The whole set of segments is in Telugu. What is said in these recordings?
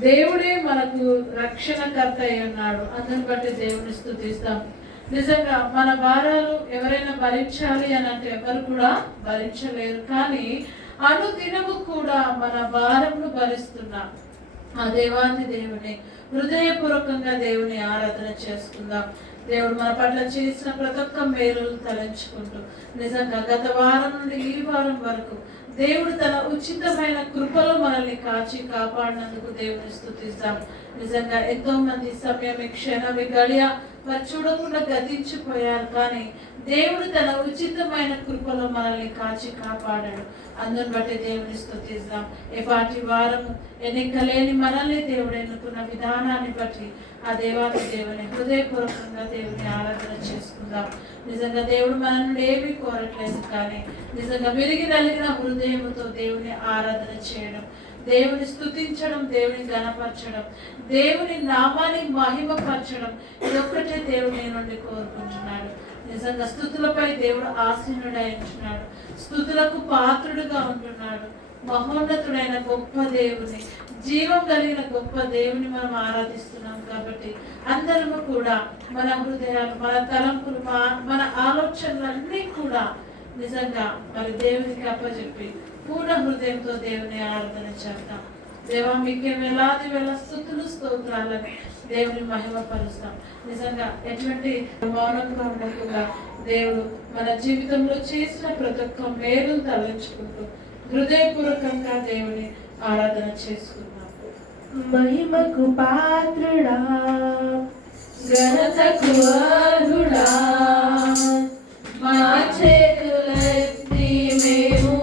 దేవుడే మనకు రక్షణకర్త అయి ఉన్నాడు. అందుని బట్టి దేవుని స్తుతిస్తాం. నిజంగా మన భారాలు ఎవరైనా భరించాలి అని అంటే ఎవరు కూడా భరించలేరు. కానీ అనుదినము కూడా మన భారమును భరిస్తున్నాం. ఆ దేవాది దేవుని హృదయపూర్వకంగా దేవుని ఆరాధన చేసుకుందాం. దేవుడు మన పట్ల చేసిన ప్రతి ఒక్క మేలులు తలంచుకుంటూ నిజంగా గత వారం నుండి ఈ వారం వరకు దేవుడు తన ఉచితమైన కృపలో మనల్ని కాచి కాపాడినందుకు దేవుని స్తుతిస్తాం. నిజంగా ఎంతో మంది సమయం క్షణం గడియ మరి చూడకుండా గతించిపోయారు. కానీ దేవుడు తన ఉచితమైన కృపలో మనల్ని కాచి కాపాడాడు. అందుని బట్టి దేవుని స్తుతిస్తాం. ఎపాటి వారము ఎన్నికలేని మనల్ని దేవుడు ఎన్నుకున్న విధానాన్ని బట్టి ఆ దేవాది దేవుని హృదయపూర్వకంగా దేవుని ఆరాధన చేసుకుందాం. నిజంగా దేవుడు మన నుండి ఏమీ కోరట్లేదు. కానీ నిజంగా విరిగి నలిగిన హృదయముతో దేవుని ఆరాధన చేయడం, దేవుని స్తుతించడం, దేవుని గణపరచడం, దేవుని నామాన్ని మహిమపరచడం, ఇదొక్కటే దేవుని నుండి కోరుకుంటున్నాడు. నిజంగా స్తుతులపై దేవుడు ఆసీనుడై ఉంటున్నాడు. స్తుతులకు పాత్రుడుగా ఉంటున్నాడు. మహోన్నతుడైన గొప్ప దేవుని, జీవం కలిగిన గొప్ప దేవుని మనం ఆరాధిస్తున్నాం. కాబట్టి అందరము కూడా మన హృదయాలు, మన తలంపులు, మన ఆలోచనలన్నీ కూడా నిజంగా మరి దేవునికి అప్పచెప్పి పూర్ణ హృదయంతో దేవుని ఆరాధన చేద్దాం. దేవా మీకే వేలాది వేల స్తుతులు స్తోత్రాలని దేవుని మహిమపరుస్తాం. నిజంగా ఎటువంటి మౌనంగా ఉండకుండా దేవుడు మన జీవితంలో చేసిన ప్రతి ఒక్క మేలును తలంచుకుంటూ హృదయపూర్వకంగా దేవుని ఆరాధన చేసుకున్నాం. మహిమకు పాత్రుడా, ఘనతకు అర్హుడా, మా చేతులెత్తి మేము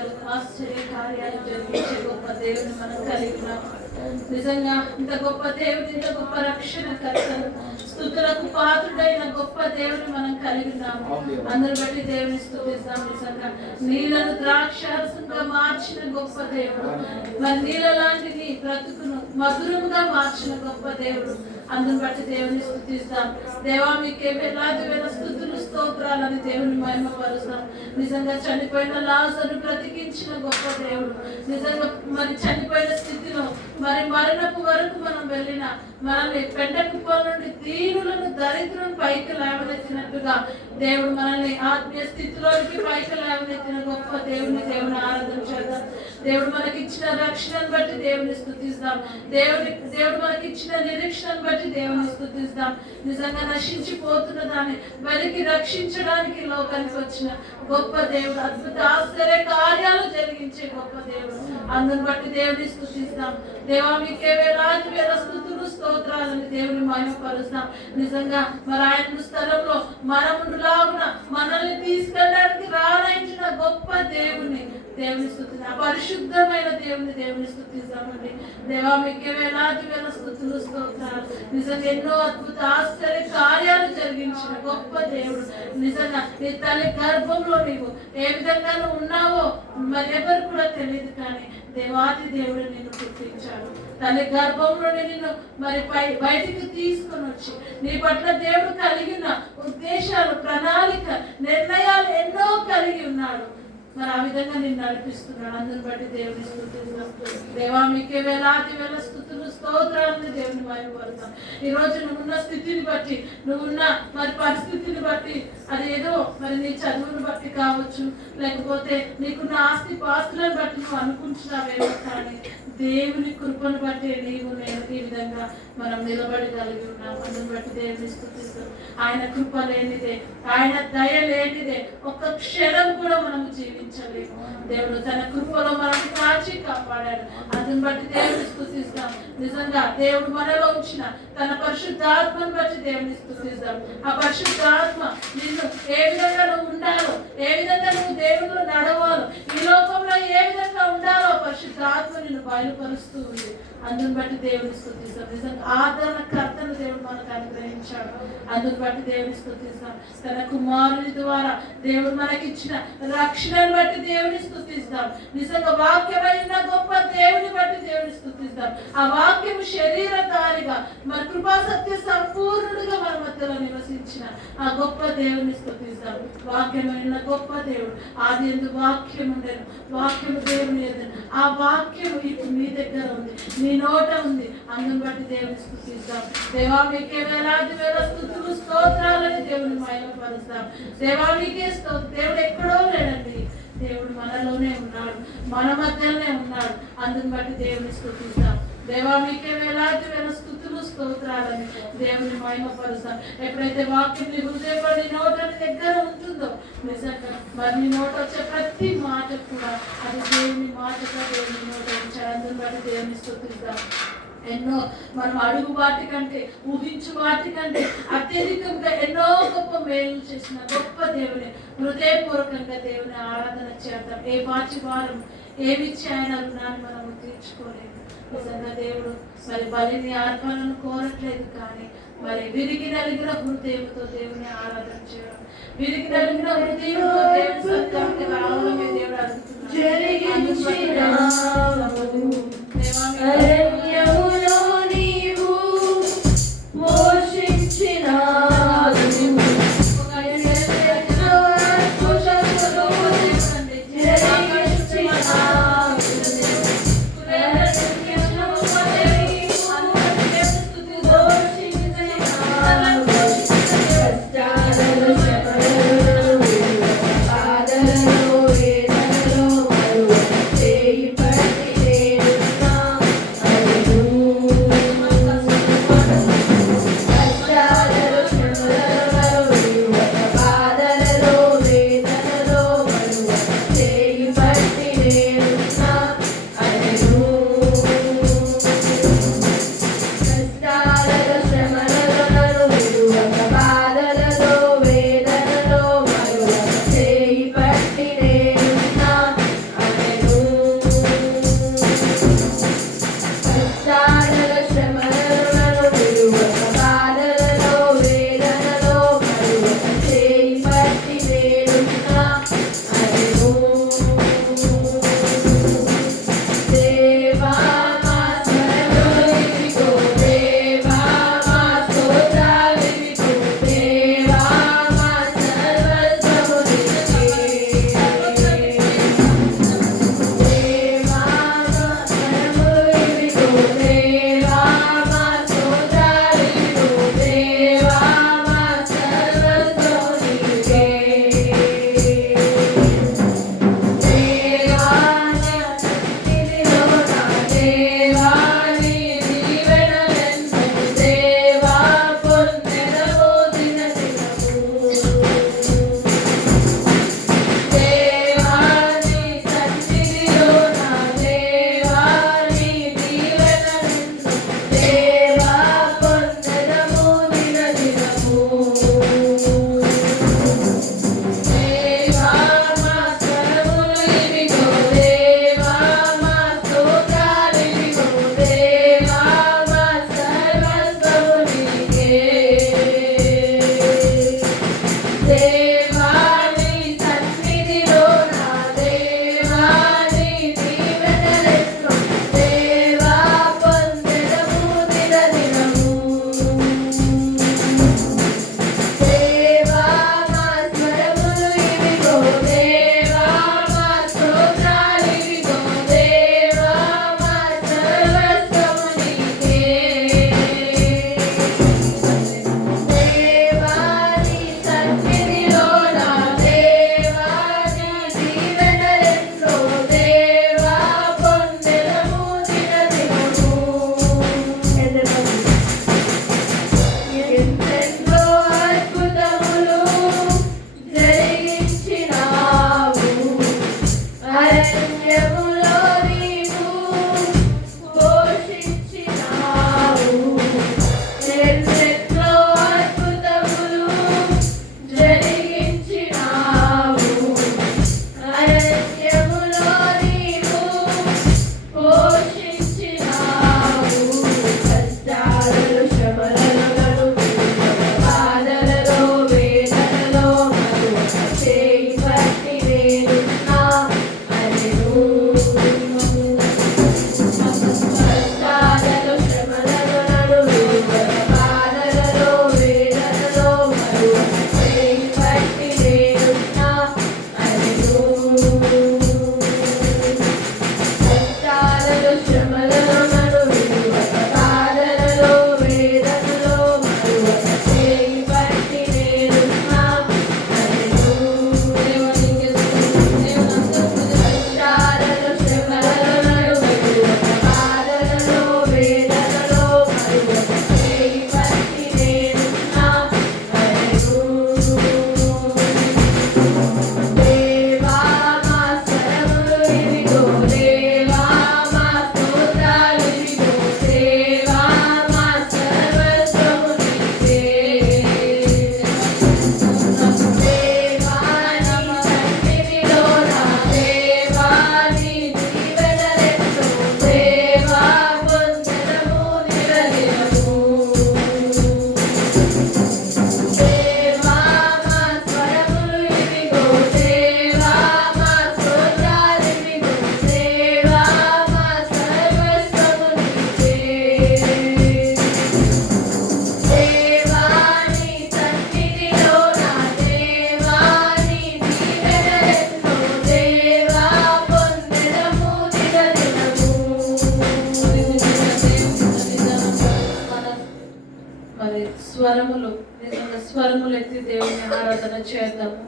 అద్భుతాలు ఆశ్చర్య కార్యాలు జరిగించే గొప్ప దేవుని మనం కలిగి ఉన్నాం. నిజంగా ఇంత గొప్ప దేవుని, ఇంత గొప్ప రక్షణకర్తను, స్తుతులకు పాత్రుడైన గొప్ప దేవుని మనం కలిగి ఉన్నాము. అందరు బట్టి దేవుని స్తుతిస్తాం. నిజంగా నీళ్లను ద్రాక్షారసంగా మార్చిన గొప్ప దేవుడు, మరి నీళ్ళ లాంటి నీ బ్రతుకును మధురముగా మార్చిన గొప్ప దేవుడు. అందుని బట్టి దేవుని స్తుతిస్తాం. దేవా మీకే వేలాది వేల స్తుతులు స్తోత్రాలని దేవుని మహిమపరుస్తాం. నిజంగా చనిపోయిన లాజరు బ్రతికించిన గొప్ప దేవుడు. నిజంగా మరి చనిపోయిన స్థితిలో మరి మరణపు వరకు మనం వెళ్ళిన మనల్ని పెంట కుప్పల నుండి దీనులను దరిద్రులను పైకి లేవనెత్తినట్టుగా దేవుడు మనల్ని ఆత్మీయ స్థితిలోనికి పైకి లేవనెత్తిన గొప్ప దేవుని ఆరాధన చేద్దాం. దేవుడు మనకిచ్చిన రక్షణను బట్టి దేవుని స్తుతిస్తాం. దేవుడు మనకిచ్చిన నిరీక్షణను బట్టి దేవుని స్తుతిస్తాం. నిజంగా నశించిపోతున్న దాన్ని వెలికి రక్షించడానికి లోకానికి వచ్చిన గొప్ప దేవుడు, అద్భుత ఆశ్చర్య కార్యాలు జరిగించే గొప్ప దేవుడు. అందుని బట్టి దేవుని స్తుతిస్తాం. దేవా మీకే వేలాది వేల స్తుతులు స్తోత్రాలని దేవుని మహిమపరుస్తాం. నిజంగా మరి ఆయన స్థలంలో మనములాగున మనల్ని తీసుకెళ్ళడానికి రాణించిన గొప్ప దేవుని స్తుతిస్తాం. పరిశుద్ధమైన దేవుని స్తుతిస్తామండి. దేవా మీకే వేలాది వేల స్తుతులు స్తోత్రాలు. నిజంగా ఎన్నో అద్భుత ఆశ్చర్య కార్యాలు జరిగించిన గొప్ప దేవుడు. నిజంగా నీ తల్లి గర్భంలో నీవు ఏ విధంగా నువ్వు ఉన్నావో మరి ఎవరు కూడా తెలియదు, కానీ దేవాది దేవుడు నిన్ను గుర్తించాడు. తల్లి గర్భంలోనే నిన్ను మరి బయటికి తీసుకొని వచ్చి నీ పట్ల దేవుడు కలిగిన ఉద్దేశాలు, ప్రణాళిక, నిర్ణయాలు ఎన్నో కలిగి ఉన్నాడు. మరి ఆ విధంగా నేను నడిపిస్తున్నాడు. అందుని బట్టి దేవుని స్తుతిస్తాం. దేవా మీకే వేలాది వేల స్తుతులు స్తోత్రాలను దేవుని మహిమపరుస్తాం. ఈ రోజు నువ్వున్న స్థితిని బట్టి, నువ్వున్న మరి పరిస్థితిని బట్టి, అది ఏదో మరి నీ చదువుని బట్టి కావచ్చు, లేకపోతే నీకున్న ఆస్తి పాస్తులను బట్టి నువ్వు అనుకుంటున్నావేమో, కానీ దేవుని కృపను బట్టి నీవు నేను ఈ విధంగా మనం నిలబడి కలిగి ఉన్నాం. అందుని బట్టి దేవుని స్తుతిస్తాం. ఆయన కృప లేనిదే, ఆయన దయ లేనిదే ఒక్క క్షణం కూడా మనము జీవించలేము. దేవుడు తన కృపలో మనల్ని కాచి కాపాడాడు. అందుని బట్టి దేవుని స్తుతిస్తాం. నిజంగా దేవుడు మనలో ఉంచిన తన పరిశుద్ధాత్మను బట్టి దేవుని స్తుతిస్తాం. ఆ పరిశుద్ధాత్మ నిన్ను ఏ విధంగా నువ్వు ఉండాలో, ఏ విధంగా నువ్వు దేవుడు నడవాలో, ఈ లోకంలో ఏ విధంగా ఉండాలో పరిశుద్ధాత్మ నిన్ను బయలుపరుస్తూ ఉంది. అందుని బట్టి దేవుని స్తుతిస్తాం. నిజంగా ఆదరణకర్తను దేవుడు మనకు అనుగ్రహించాడు. అందుని బట్టి దేవుని స్తుతిస్తాం. తన కుమారుని ద్వారా దేవుడు మనకిచ్చిన రక్షణను బట్టి దేవుని స్తుతిస్తాం. నిజంగా వాక్యమైన గొప్ప దేవుని బట్టి దేవుని స్తుతిస్తాం. ఆ వాక్యము శరీరధారిగా మరి కృపాసత్య సంపూర్ణుడిగా మన మధ్యలో నివసించిన ఆ గొప్ప దేవుని స్తుతిస్తాం. వాక్యమైన గొప్ప దేవుడు. ఆది యందు వాక్యం ఉండేను, వాక్యము దేవుని ఎదురు. ఆ వాక్యము ఇప్పుడు నీ దగ్గర ఉంది, నీ నోట ఉంది. అందుని బట్టి దేవుని స్తుతిస్తాం. దేవా మీకే వేలాది వేల స్తుతులు స్తోత్రాలని దేవుని మహిమపరుస్తాం. దేవా మీకే స్తోత్రం. దేవుడు ఎక్కడో లేడండి, దేవుడు మనలోనే ఉన్నాడు, మన మధ్యలోనే ఉన్నాడు. అందుని బట్టి దేవుని స్తుతిస్తాం. దేవా మీకే వేలాది వేల స్తుతులు స్తోత్రాలని దేవుని మహిమపరుస్తాం. ఎప్పుడైతే వాక్యం నీ హృదయపడి నోట దగ్గర ఉంటుందో, నిజంగా మరి నీ నోట వచ్చే ప్రతి మాట కూడా అది దేవుని మాటగా దేవుని నోట ఉంచాడు. అందుని బట్టి దేవుని స్తుతిస్తాం. ఎన్నో మనం అడుగు వాటి కంటే, ఊహించు వాటి కంటే అత్యధికంగా ఎన్నో గొప్ప మేలు చేసిన గొప్ప దేవుని హృదయపూర్వకంగా దేవుని ఆరాధన చేద్దాం. ఏ వారం ఏమిచ్చి ఆయన రుణాన్ని మనం తీర్చుకోలేము. నిజంగా దేవుడు మరి బలిని అర్పణను కోరట్లేదు, కానీ మరి విరిగి నలిగిన హృదయంతో దేవుని ఆరాధన చేయడం, విరిగి నలిగిన హృదయంతో దేవుని సత్యానికి రావడమే దేవుడు Hey, రాజ్యములో నీవు పోషించినావు. ఎన్నెన్నో అద్భుతములు జరిగించినావు. అరణ్యములో నీవు పోషించినావు. కష్టాలలో శ్రమలలో బాధలలో వేదనలో మరువక చేయి పట్టి నేనున్నా. కష్టాలలో శ్రమలలో నడువక బాధలలో వేదనలో మరువక చేయి పట్టి నేనున్నా. కష్టాలలో శ్రమలలో నడువక బాధలలో వేదనలో మరువక చేయి పట్టి నేనున్నా. కష్టాలలో శ్రమలలో నడువక బాధలలో వేదనలో మరువక చేయి పట్టి నేనున్నా. దేవా మా స్వరములు ఇదిగో, దేవా మా స్తోత్రాలు ఇదిగో, దేవా మా సర్వస్వము నీవే. దేవా నీ సన్నిధిలో నా దేవా నీ దీవెనలెన్నో, దేవా పొందెదము నిరదినము. దేవా మా స్వరములు ఇదిగో, దేవా మా స్తోత్రాలు ఇదిగో, దేవా మా సర్వస్వము నీవే. దేవా నీ సన్నిధిలో నా దేవా నీ దీవెనలెన్నో, దేవా పొందెదము నిరదినము. మరి స్వరములు నిజంగా స్వరములు ఎత్తి దేవుని ఆరాధన చేద్దాము.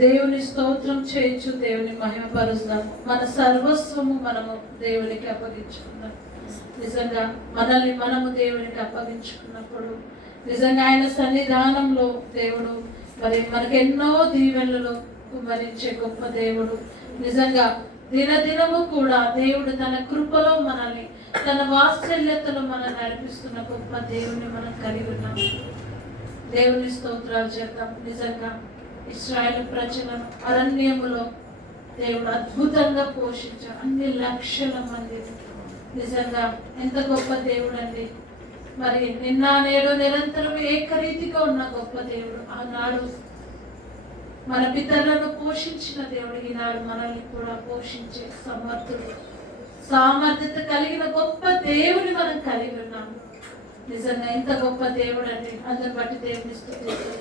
దేవుని స్తోత్రం చేయొచ్చు, దేవుని మహిమపరుస్తాము. మన సర్వస్వము మనము దేవునికి అప్పగించుకుందాం. నిజంగా మనల్ని మనము దేవునికి అప్పగించుకున్నప్పుడు నిజంగా ఆయన సన్నిధానంలో దేవుడు మరి మనకెన్నో దీవెనలు కుమ్మరించే గొప్ప దేవుడు. నిజంగా దినదినము కూడా దేవుడు తన కృపలో మనల్ని, తన వాత్సల్యతలో మనల్ని నడిపిస్తున్న గొప్ప దేవుని మనం కలిగి ఉన్నాం. దేవుని స్తోత్రాలు చేద్దాం. నిజంగా ఇశ్రాయేలు ప్రజలను అరణ్యములో దేవుడు అద్భుతంగా పోషించాడు. అన్ని లక్షల మంది. నిజంగా ఎంత గొప్ప దేవుడు అండి. మరి నిన్న నేడు నిరంతరం ఏకరీతిగా ఉన్న గొప్ప దేవుడు. ఆనాడు మన పితరులను పోషించిన దేవుడు ఈనాడు మనల్ని కూడా పోషించే సమర్థుడు, సామర్థ్యత కలిగిన గొప్ప దేవుని మనం కలిగి ఉన్నాము. నిజంగా ఎంత గొప్ప దేవుడు అండి. అందుని బట్టి దేవుని స్తుతిస్తాం.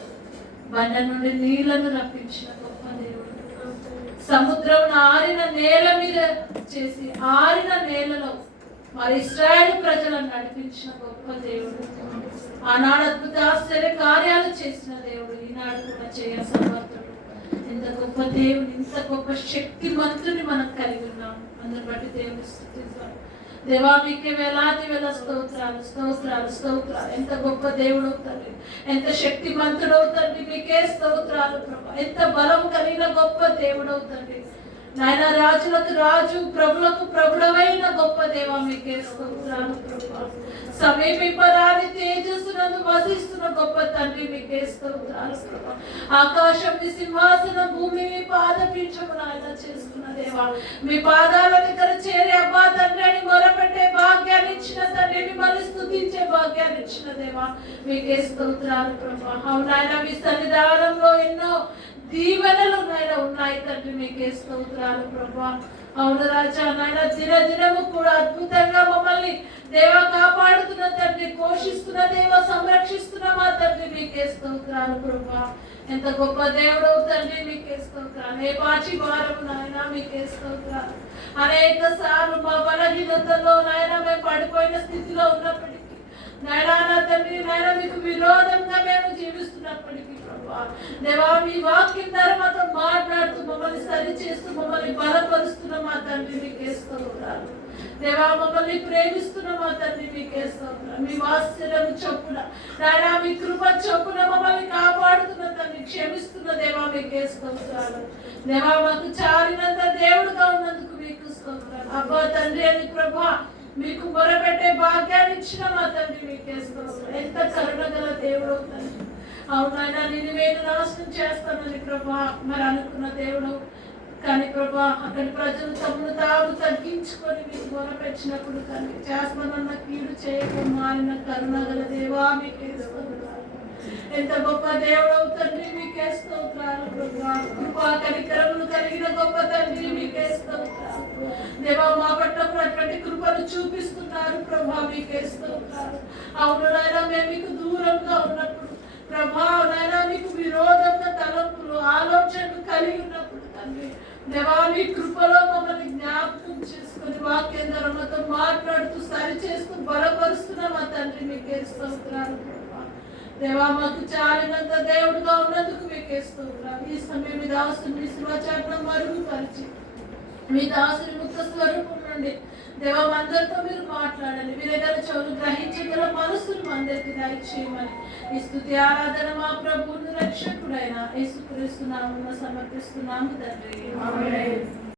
బండ నుండి నీళ్లను రప్పించిన గొప్ప దేవుడు. సముద్రం ఆరిన నేల మీద చేసి ఆరిన నేలలో మరి ఇశ్రాయేలు ప్రజలను నడిపించిన గొప్ప దేవుడు. ఆనాడు అద్భుత ఆశ్చర్య కార్యాలు చేసిన దేవుడు ఈనాడు కూడా చేయ సమర్థుడు. ఇంత గొప్ప దేవుని, ఇంత గొప్ప శక్తిమంతుని మనం కలిగి ఉన్నాము. అందుని బట్టి దేవుని స్తుతిస్తాం. దేవా మీకే వేలాది వేల స్తోత్రాలు స్తోత్రాలు స్తోత్రాలు. ఎంత గొప్ప దేవుడు అవుతాడు, ఎంత శక్తిమంతుడు అవుతాడు. మీకే స్తోత్రాలు ప్రభా. ఎంత బలం కలిగిన గొప్ప దేవుడు అవుతాడు నాయన. రాజులకు రాజు, ప్రభులకు ప్రభుడవైన గొప్ప దేవా మీకే స్తోత్రాలు ప్రభా. సమీపింపరాని తేజస్సునందు వసిస్తున్న గొప్ప తండ్రి మీకే స్తోత్రాలు ప్రభా. ఆకాశం మీ సింహాసనం, భూమి మీ పాదపీఠము నాయన చేసుకున్న దేవా. మీ పాదాల దగ్గర చేరి అబ్బా తండ్రి అని మొరపెట్టే భాగ్యాన్ని ఇచ్చిన తండ్రి, మిమ్మల్ని స్తుతించే భాగ్యాన్ని ఇచ్చిన దేవా మీకే స్తోత్రాలు ప్రభా. అవునాయన మీ సన్నిధానంలో ఎన్నో దీవెనలు నాయన ఉన్నాయి తండ్రి, మీకే స్తోత్రాలు ప్రభా. అవును రాజా నాయన, దినదినము కూడా అద్భుతంగా మమ్మల్ని దేవ కాపాడుతున్న తండ్రి, పోషిస్తున్న దేవ, సంరక్షిస్తున్న మా తండ్రి మీకే స్తోత్రాలు ప్రభా. ఎంత గొప్ప దేవుడు తండ్రి, మీకే స్తోత్రాలు. ఏ పాచి భారము నాయన మీకే స్తోత్రాలు. అనేక సార్లు మా బలహీనతలో నాయన మేము పడిపోయిన స్థితిలో ఉన్నప్పటికీ నాయనా నా తండ్రి నాయన మీకు విరోధంగా మేము జీవిస్తున్నప్పటికీ ప్రభా దేవా మీ వాక్యం ద్వారా మాతో మాట్లాడుతూ మమ్మల్ని సరి చేస్తూ మమ్మల్ని బలపరుస్తున్న మా తండ్రి మీకే స్తోత్రాలు. దేవా మమ్మల్ని ప్రేమిస్తున్న మా తండ్రి మీకే స్తోత్రాలు. మీ వాత్సల్యం చొప్పున నాయన మీ కృప చొప్పున మమ్మల్ని కాపాడుతున్న తండ్రి, క్షమిస్తున్న దేవా మీకే స్తోత్రాలు. దేవా మాకు చాలినంత దేవుడుగా ఉన్నందుకు మీకు స్తోత్రాలు. అబ్బా తండ్రి అని ప్రభా మీకు మొరపెట్టే భాగ్యాన్ని ఇచ్చిన మా తండ్రి మీకే స్తోత్రాలు. ఎంత కరుణగల దేవుడు తండ్రి. అవునైనా నిన్ను నాశనం చేస్తానని ప్రభా మరి అనుకున్న దేవుడు, కానీ ప్రభా అక్కడి ప్రజలు తమను తాము తగ్గించుకొని మీకు మొరపెట్టినప్పుడు తండ్రి చేస్తానన్న కీడు చేయక మారిన కరుణగల దేవా మీకే స్తోత్రాలు. ఎంత గొప్ప దేవుడు తండ్రి మీకే స్తోత్రాలు ప్రభా. కృపా కనికరములు కలిగిన గొప్ప తండ్రి మీకే స్తోత్రాలు. దేవా మా పట్ల అటువంటి కృపను చూపిస్తున్నారు ప్రభా మీకే స్తోత్రాలు. అవును నాయన మేము మీకు దూరంగా ఉన్నప్పుడు ప్రభా నాయన మీకు విరోధంగా తలంపులు ఆలోచనలు కలిగి ఉన్నప్పుడు తండ్రి దేవా మీ కృపలో మమ్మల్ని జ్ఞాపకం చేసుకొని వాక్యం ద్వారా మాతో మాట్లాడుతూ సరి చేస్తూ బలపరుస్తున్న మా తండ్రి మీకే స్తోత్రాలు ప్రభా. దేవా మాకు చాలినంత దేవుడుగా ఉన్నందుకు మీకే స్తోత్రాలు. ఈ సమయం మీ దాసుని శివాచారణం మరుగుపరిచి మీ దాసుని ముక్త స్వరూపం నుండి దేవా అందరితో మీరు మాట్లాడండి. వినగల చెవులు గ్రహించగల మనసులు అందరికి దయచేయమని ఈ స్తుతి ఆరాధన మా ప్రభువును రక్షకుడైన యేసుక్రీస్తు నామమున సమర్పిస్తున్నాము తండ్రి. ఆమేన్.